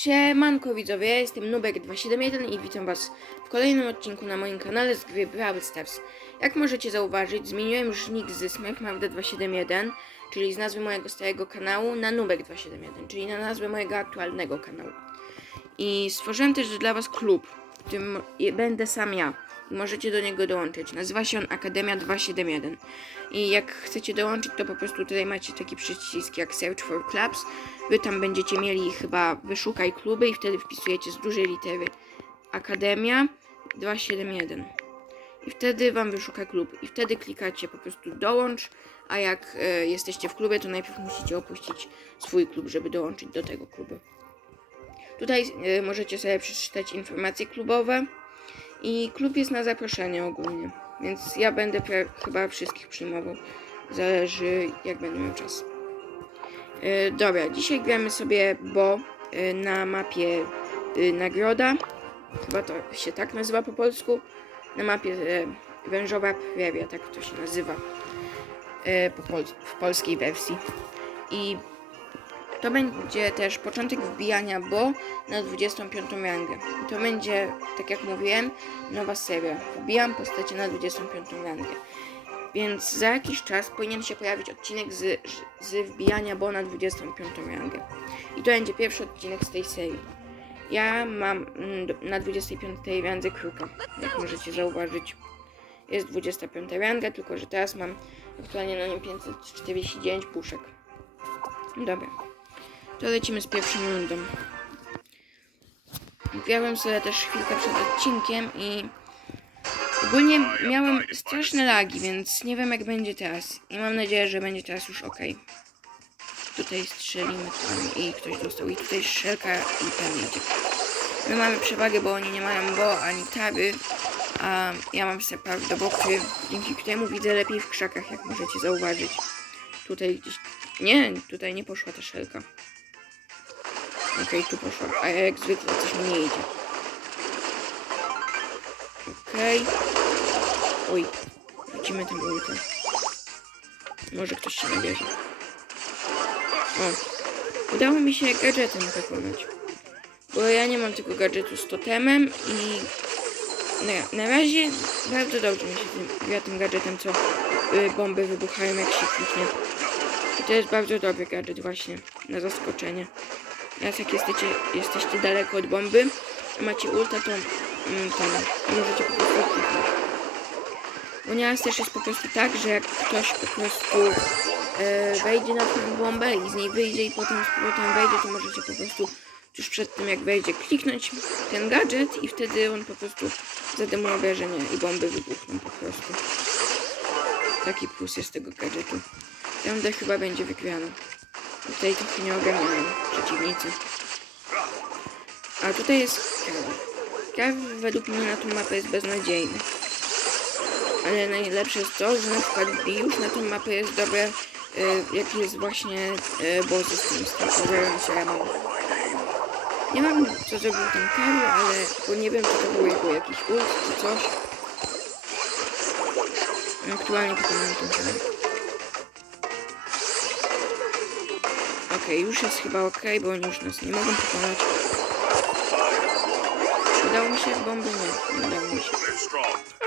Siemanko widzowie, jestem Nubek271 i witam was w kolejnym odcinku na moim kanale z gry Brawl Stars. Jak możecie zauważyć, zmieniłem już nick z SmurfMavda271, czyli z nazwy mojego starego kanału, na Nubek271, czyli na nazwę mojego aktualnego kanału. I stworzyłem też dla was klub, w którym będę sam ja. Możecie do niego dołączyć. Nazywa się on Akademia 271. I jak chcecie dołączyć, to po prostu tutaj macie taki przycisk jak Search for Clubs. Wy tam będziecie mieli chyba wyszukaj kluby i wtedy wpisujecie z dużej litery Akademia 271. I wtedy wam wyszuka klub. I wtedy klikacie po prostu dołącz, a jak e, jesteście w klubie, to najpierw musicie opuścić swój klub, żeby dołączyć do tego klubu. Tutaj e, możecie sobie przeczytać informacje klubowe i klub jest na zaproszenie ogólnie, więc ja będę chyba wszystkich przyjmował. Zależy jak będę miał czas. E, dobra, dzisiaj gramy sobie Bo e, na mapie e, Nagroda. Chyba to się tak nazywa po polsku. Na mapie Wężowa Prairia, tak to się nazywa po pol w polskiej wersji. I to będzie też początek wbijania Bo na 25 rangę. I to będzie, tak jak mówiłem, nowa seria. Wbijam postacie na 25 rangę. Więc za jakiś czas powinien się pojawić odcinek z, z wbijania Bo na 25 rangę. I to będzie pierwszy odcinek z tej serii. Ja mam mm, na 25 randze kruka, jak możecie zauważyć. Jest 25 ranga, tylko że teraz mam aktualnie na nim 549 puszek. Dobra. To lecimy z pierwszą rundą. Grałem sobie też chwilkę przed odcinkiem i ogólnie miałem straszne lagi, więc nie wiem jak będzie teraz. I mam nadzieję, że będzie teraz już ok. Tutaj strzelimy tam i ktoś dostał. I tutaj szelka i ten idzie. My mamy przewagę, bo oni nie mają bo ani taby, a ja mam separ do boku, dzięki któremu widzę lepiej w krzakach, jak możecie zauważyć. Tutaj gdzieś... Nie, tutaj nie poszła ta szelka. Okej, tu poszła. A jak zwykle coś mi nie idzie. Okej. Oj. Wrócimy tym ultem. Może ktoś się nabierze. O. Udało mi się gadżetem pokonać. Bo ja nie mam tego gadżetu z totemem i na, na razie bardzo dobrze mi się tym, gra tym gadżetem, co y, bomby wybuchają jak się kliknie. I to jest bardzo dobry gadżet właśnie na zaskoczenie. Teraz jak jesteście, jesteście daleko od bomby, macie ulta, to mm, tam możecie po prostu kliknąć. Bo nieraz też jest po prostu tak, że jak ktoś po prostu e, wejdzie na tę bombę i z niej wyjdzie i potem z powrotem wejdzie, to możecie po prostu tuż przed tym jak wejdzie kliknąć ten gadżet i wtedy on po prostu zademuje obrażenia i bomby wybuchną po prostu. Taki plus jest tego gadżetu. Runda chyba będzie wygrana. Tutaj trochę nie ogarniają przeciwnicy. A tutaj jest Kaw. Kaw według mnie na tą mapę jest beznadziejny. Ale najlepsze jest to, że na przykład Biusz na tą mapę jest dobre, y, jak jest właśnie y, boss z tym co ja mam. Nie mam co zrobił ten Karol, ale bo nie wiem, czy to był jego jakiś ult, czy coś. Aktualnie pokonałem ten Karol. Okej, już jest chyba ok, bo oni już nas nie mogą pokonać. Udało mi się bomby? Nie, nie udało mi się.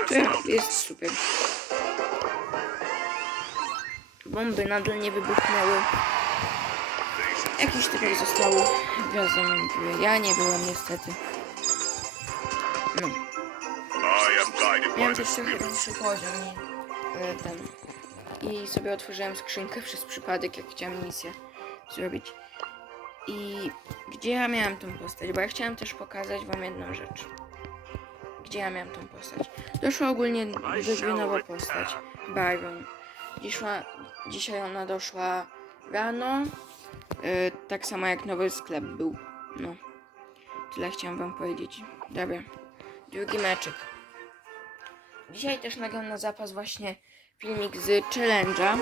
To jest super. Bomby nadal nie wybuchnęły. Jakiś typek został gwiazdą. Ja nie byłem niestety. No. Miałem też trochę większy poziom i ten. I sobie otworzyłem skrzynkę przez przypadek, jak chciałem misję zrobić. I gdzie ja miałem tą postać? Bo ja chciałem też pokazać wam jedną rzecz. Gdzie ja miałem tą postać? Doszła ogólnie do nowa postać. Byron. Dzisiaj, dzisiaj ona doszła rano. Yy, tak samo jak nowy sklep był. No. Tyle chciałem wam powiedzieć. Dobra. Drugi meczek. Dzisiaj też nagram na zapas właśnie filmik z challenge'a.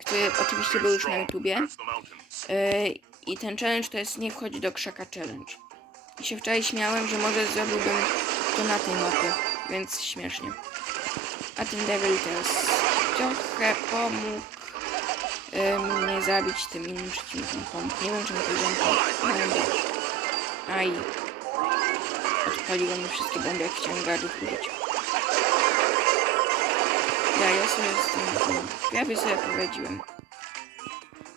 Który oczywiście był już na YouTubie. Yy, I ten challenge to jest nie wchodzi do krzaka challenge. I się wczoraj śmiałem, że może zrobiłbym to na tej mapie, więc śmiesznie. A ten devil teraz trochę pomógł mnie zabić tym innym przeciwnikom. Pomógł. Nie wiem, czy mu powiedziałem pomógł. ale A i odpaliło mi wszystkie bomby, jak chciałem gadżet użyć. Ja, ja sobie z tym prawie sobie poradziłem.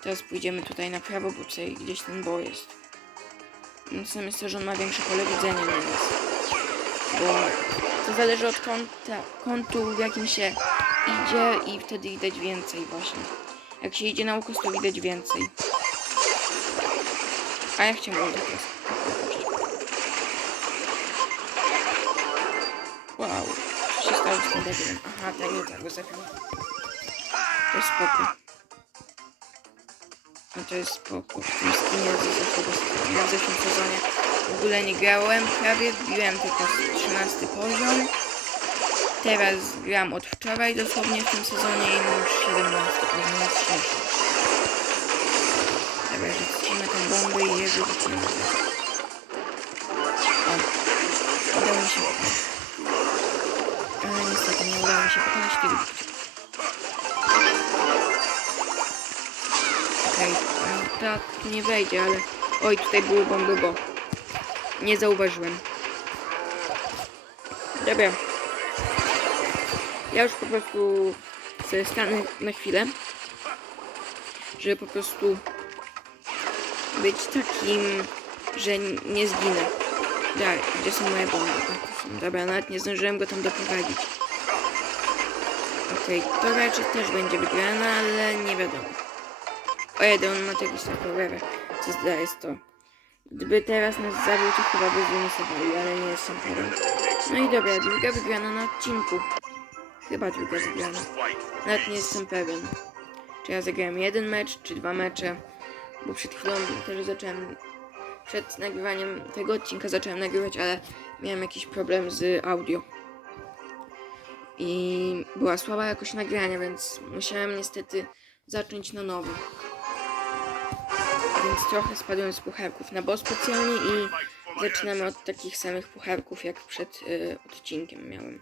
Teraz pójdziemy tutaj na prawo, bo tutaj gdzieś ten bo jest. Jest to, że on ma większe pole widzenia niż nas. Bo to zależy od kąta, kątu, w jakim się idzie i wtedy widać więcej właśnie. Jak się idzie na ukos, to widać więcej. A ja chciałem uciec. Debilem? Aha, tak, nie tak go zabił. To jest spoko. No to jest spoko. W tym skinie z w zeszłym sezonie w ogóle nie grałem. Prawie wbiłem tylko 13 poziom. Teraz gram od wczoraj dosłownie w tym sezonie i mam już 17 poziom, jest śmieszne. Dobra, rzucimy tą bombę i je wyrzucimy. Okej, okay. tak nie wejdzie, ale... Oj, tutaj były bomby, bo... Nie zauważyłem. Dobra. Ja już po prostu sobie stanę na chwilę, żeby po prostu być takim, że nie zginę. Tak, gdzie są moje bomby? Dobra, nawet nie zdążyłem go tam doprowadzić. Okej, to raczej też będzie wygrana, ale nie wiadomo. O jeden, on ma taki serwerę. Co zdaje to. Gdyby teraz nas zabił, to chyba by zremisowali, ale nie jestem pewien. No i dobra, druga wygrana na odcinku. Chyba druga wygrana. Nawet nie jestem pewien. Czy ja zagrałem jeden mecz, czy dwa mecze. Bo przed chwilą też zacząłem. Przed nagrywaniem tego odcinka zacząłem nagrywać, ale miałem jakiś problem z audio. I była słaba jakość nagrania, więc musiałem niestety zacząć na nowo. Więc trochę spadłem z pucharków na bo specjalnie i zaczynamy od takich samych pucharków jak przed y, odcinkiem miałem.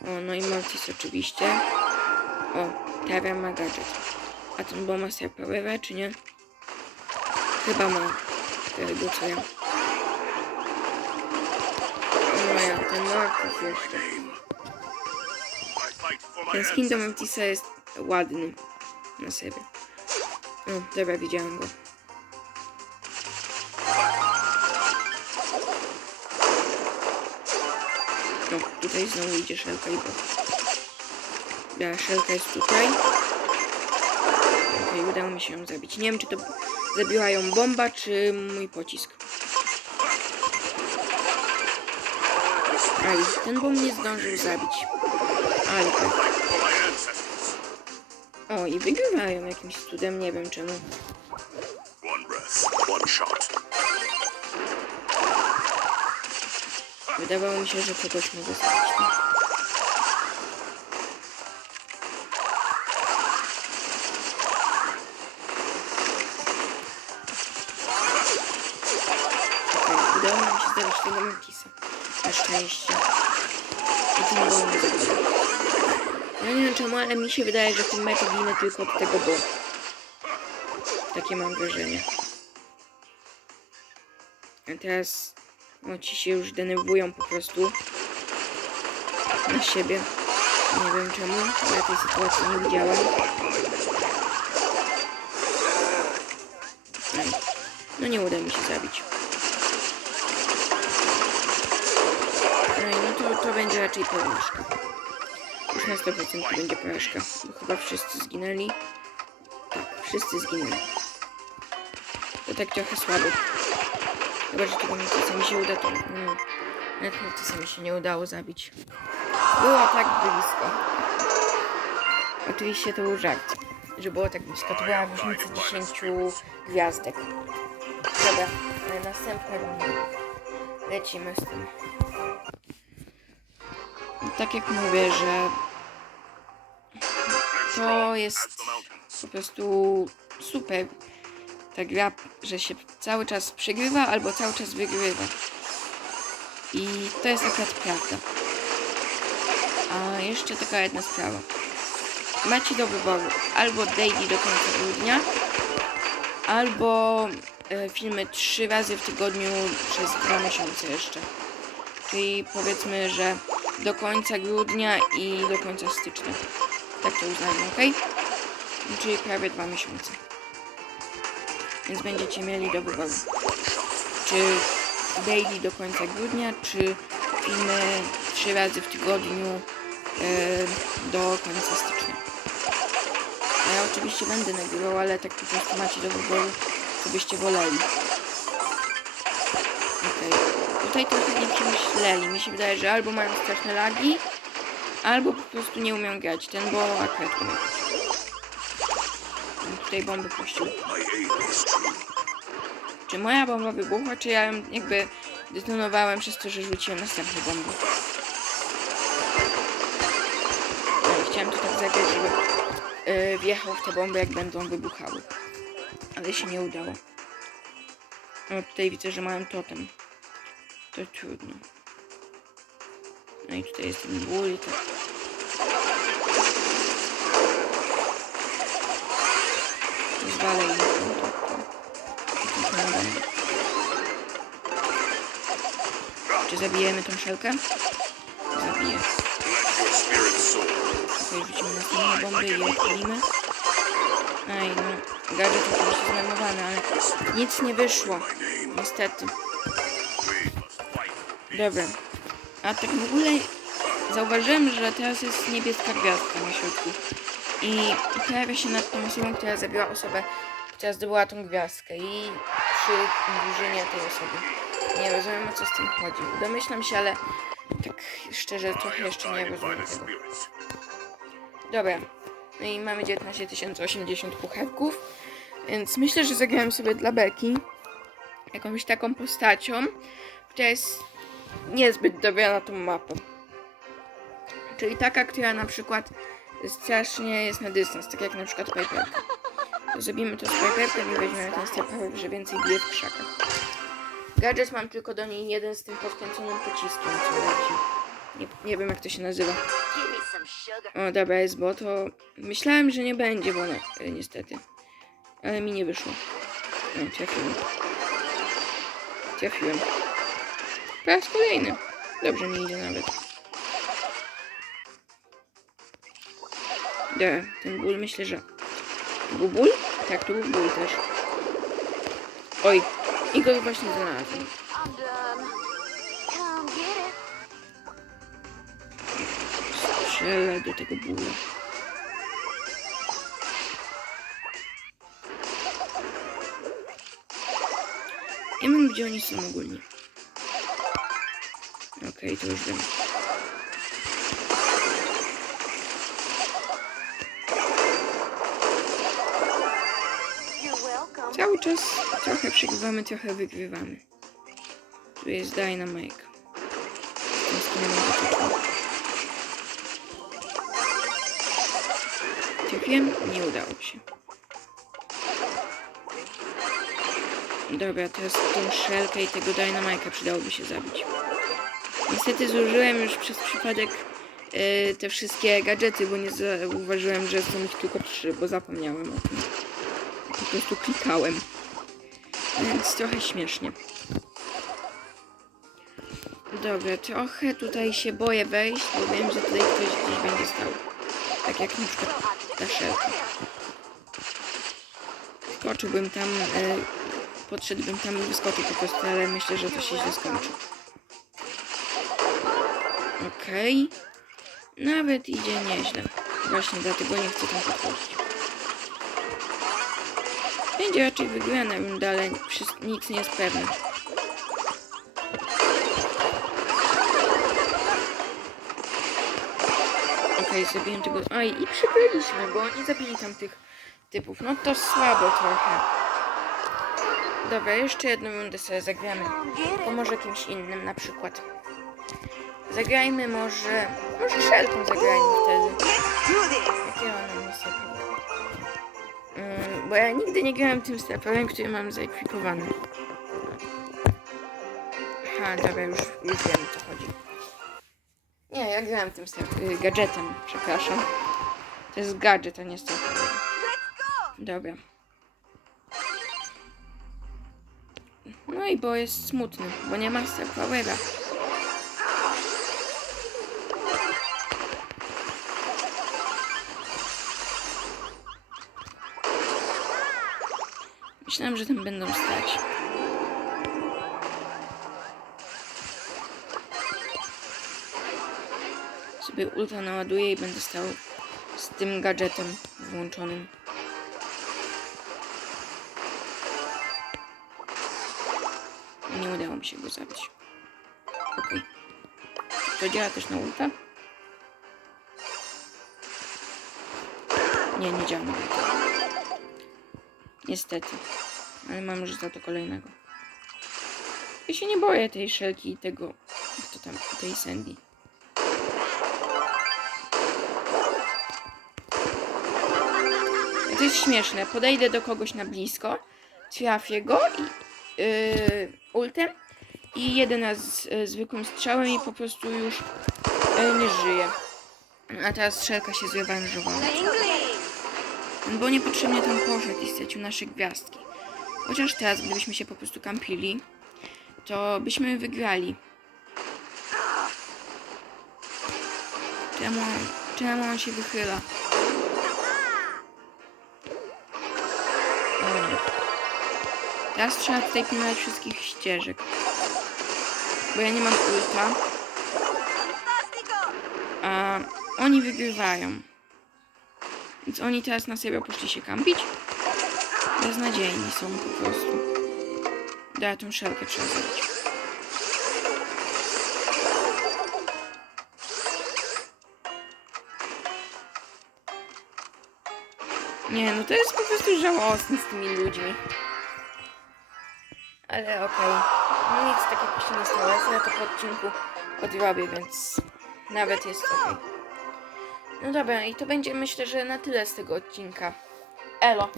O, no i Mortis oczywiście. O, Terra ma gadżet. A ten bo ma Serpowera, czy nie? Chyba ma. Tego co ja. No ja, ten Mortis jeszcze. Ten skin do Mortisa jest ładny na sobie. O, dobra, widziałem go. No, tutaj znowu idzie szelka i bo. Ja, szelka jest tutaj. Okej, udało mi się ją zabić. Nie wiem, czy to zabiła ją bomba, czy mój pocisk. Aj, ten bomb nie zdążył zabić. Ale tak. O, i wygrywają jakimś cudem, nie wiem czemu. One breath, one shot. Wydawało mi się, że kogoś mogę zabić. Udało nam się zabić tego Mortisa. Na szczęście. I tym bo wiem czemu, ale mi się wydaje, że tym meczu ginę tylko od tego bo. Takie mam wrażenie. A teraz o, ci się już denerwują po prostu na siebie. Nie wiem czemu, ja tej sytuacji nie widziałem. No nie uda mi się zabić. Ej, no to, to będzie raczej porażka. Już na 100% to będzie porażka, chyba wszyscy zginęli. Tak, wszyscy zginęli. To tak trochę słabo. Chyba, że tego mi się uda, to... Mm, nawet Mortisa mi się nie udało zabić. Było tak blisko. Oczywiście to był żart, że było tak blisko. To była różnica 10 gwiazdek. Dobra, następna runda. Lecimy z tym. Tak jak mówię, że to jest po prostu super ta gra, że się cały czas przegrywa albo cały czas wygrywa. I to jest akurat prawda. A jeszcze taka jedna sprawa. Macie do wyboru albo daily do końca grudnia, albo e, filmy trzy razy w tygodniu przez dwa miesiące jeszcze. Czyli powiedzmy, że do końca grudnia i do końca stycznia. Tak to uznajmy, ok? Czyli prawie dwa miesiące. Więc będziecie mieli do wyboru. Czy daily do końca grudnia, czy filmy trzy razy w tygodniu e, do końca stycznia. A ja oczywiście będę nagrywał, ale tak po prostu macie do wyboru, co byście woleli. Okej. Tutaj trochę nie przemyśleli. Mi się wydaje, że albo mają straszne lagi, albo po prostu nie umieją grać. Ten bo akurat Tutaj bombę puścił. Czy moja bomba wybuchła, czy ja ją jakby detonowałem przez to, że rzuciłem następną bombę? Chciałem to tak zagrać, żeby yy, wjechał w te bomby, jak będą wybuchały. Ale się nie udało. No tutaj widzę, że mają totem. To trudno. No i tutaj jest ten ból i. Zwalę im ten totem. Czy zabijemy tą szelkę? Zabiję. Tutaj rzucimy następne bomby i odpalimy. Ej, no, gadżet oczywiście zmarnowany, ale nic nie wyszło. Niestety. Dobra. A tak w ogóle zauważyłem, że teraz jest niebieska gwiazdka na środku. I pojawia się nad tą osobą, która zabiła osobę, która zdobyła tą gwiazdkę. I przy drużynie tej osoby. Nie rozumiem o co z tym chodzi. Domyślam się, ale tak szczerze trochę jeszcze nie rozumiem tego. Dobra. No i mamy 19 080 pucharków. Więc myślę, że zagrałem sobie dla Beki jakąś taką postacią, która jest niezbyt dobra na tą mapę. Czyli taka, która na przykład strasznie jest na dystans, tak jak na przykład Piperka. Zrobimy to z Piperkiem i weźmiemy ten power, że więcej bije w krzakach. Gadżet mam tylko do niej jeden z tym podkręconym pociskiem, co leci. Nie, nie wiem jak to się nazywa. O, dobra, jest, bo to myślałem, że nie będzie, bo no, y, niestety. Ale mi nie wyszło. No, trafiłem. Trafiłem. Po raz kolejny. Dobrze mi idzie nawet. Dobra, ten ból myślę, że... Był ból? Tak, to był ból też. Oj, i go właśnie znalazłem. Strzelę do tego bólu. Nie wiem, gdzie oni są ogólnie. Okej, to już wiem. Cały czas trochę przegrywamy, trochę wygrywamy. Tu jest Dynamite. Trafiłem? Nie udało się. Dobra, teraz tą szelkę i tego Dynamite'a przydałoby się zabić. Niestety zużyłem już przez przypadek e, te wszystkie gadżety, bo nie zauważyłem, że są ich tylko trzy, bo zapomniałem o tym. Po prostu klikałem. Więc trochę śmiesznie. Dobra, trochę tutaj się boję wejść, bo wiem, że tutaj ktoś gdzieś będzie stał. Tak jak na przykład ta szelka. Skoczyłbym tam, e, podszedłbym tam i wyskoczył po prostu, ale myślę, że to się źle skończy. Okej. Nawet idzie nieźle. Właśnie dlatego nie chcę tam podchodzić. Będzie raczej wygrana ale wszy- nic nie jest pewne. Okej, zabiłem tego... Oj, i przybyliśmy, bo oni zabili tam tych typów. No to słabo trochę. Dobra, jeszcze jedną rundę sobie zagramy. Come get To it. może kimś innym na przykład. Zagrajmy może... Może szelką zagrajmy wtedy. Jakie ona misje mm, Bo ja nigdy nie grałem tym steperem, który mam zaekwipowany. Aha, dobra, już, już wiem o co chodzi. Nie, ja grałem tym step- y, gadżetem, przepraszam. To jest gadżet, a nie go. Dobra. No i bo jest smutny, bo nie ma Star Myślałem, że tam będą stać. Sobie ultra naładuję i będę stał z tym gadżetem włączonym. Nie udało mi się go zabić. Okej. To działa też na ulta? Nie, nie działa na ulta. Niestety. Ale mam już za to kolejnego. Ja się nie boję tej szelki i tego... Jak to tam? Tej Sandy. To jest śmieszne. Podejdę do kogoś na blisko, trafię go i yy, ultem i jedę na z, y, zwykłym strzałem i po prostu już yy, nie żyje. A teraz strzelka się zrewanżowała. Bo niepotrzebnie tam poszedł i stracił nasze gwiazdki. Chociaż teraz, gdybyśmy się po prostu kampili, to byśmy wygrali. Czemu, czemu on się wychyla? Teraz trzeba tutaj pilnować wszystkich ścieżek. Bo ja nie mam ulta. A oni wygrywają. Więc oni teraz na siebie poszli się kampić. Beznadziejni są po prostu. Da, tą szelkę trzeba zrobić. Nie, no to jest po prostu żałosne z tymi ludźmi. Ale okej. No nic takiego się nie stało. Ja to po odcinku odrobię, więc nawet jest okej. No dobra, i to będzie myślę, że na tyle z tego odcinka. Elo.